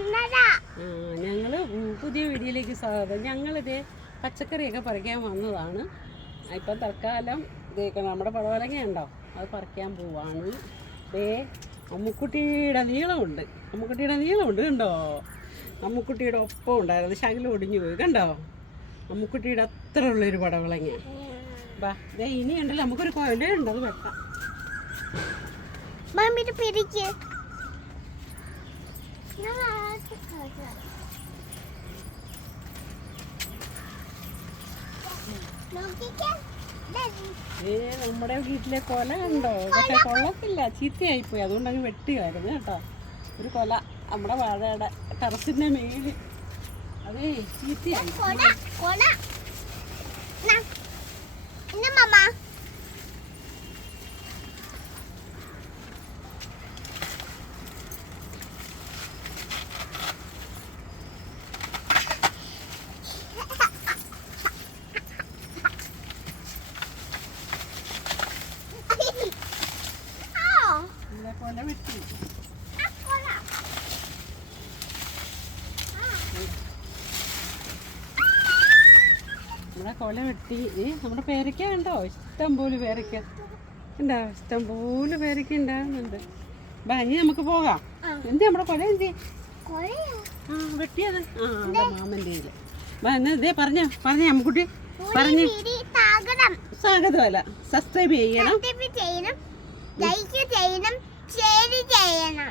ഉം പുതിയ വീഡിയോയിലേക്ക് സ്വാഗതം ഞങ്ങളിത് പച്ചക്കറിയൊക്കെ പറിക്കാൻ വന്നതാണ്. ഇപ്പം തൽക്കാലം ഇതേക്ക് നമ്മുടെ പടവലങ്ങ ഉണ്ടോ അത് പറിക്കാൻ പോവാണ്. ദേ അമ്മുക്കുട്ടിയുടെ നീളമുണ്ട്. അമ്മുക്കുട്ടിയുടെ നീളമുണ്ട് കണ്ടോ? അമ്മുക്കുട്ടിയുടെ ഒപ്പം ഉണ്ടായിരുന്നു. ശകലം ഒടിഞ്ഞു പോയി. കണ്ടോ? അമ്മുക്കുട്ടിയുടെ അത്ര ഉള്ളൊരു പടവളങ്ങ ബാ ദേ ഇനി ഉണ്ടല്ലോ നമുക്കൊരു കൊലയുണ്ട്. അത് വെക്കാം. ഏ നമ്മുടെ വീട്ടിലെ കൊല കണ്ടോ? പക്ഷെ കൊള്ളത്തില്ല. ചീത്തയായിപ്പോയി. അതുകൊണ്ട് അങ്ങ് വെട്ടിയായിരുന്നു കേട്ടോ. ഒരു കൊല നമ്മുടെ വാഴയുടെ ടെറസിന്റെ മേൽ. അതേ ചീത്തയായി. കൊല, കൊല. കൊല വെട്ടി. ആ കൊല. വെട്ടി. ഏ നമ്മുടെ പേരയ്ക്ക ഉണ്ടോ? ഇഷ്ടം പോലെ പേരയ്ക്ക. ഉണ്ടോ ഇഷ്ടം പോലെ പേരയ്ക്ക ഉണ്ടാകുന്നുണ്ട് ബാ ഇനി നമുക്ക് പോകാം. എന്ത് നമ്മുടെ കൊല എന്ത്. ആ വെട്ടിയത്. ആ അതാ മാമന്റെ ബാ എന്നാ ഇതേ പറഞ്ഞ പറഞ്ഞ അമ്മക്കുട്ടി. പറഞ്ഞു. സ്വാഗതമല്ല. സബ്സ്ക്രൈബ് ചെയ്യണം. ചെയ്യണം. ചെയ്യണം. ചെയ്യണം.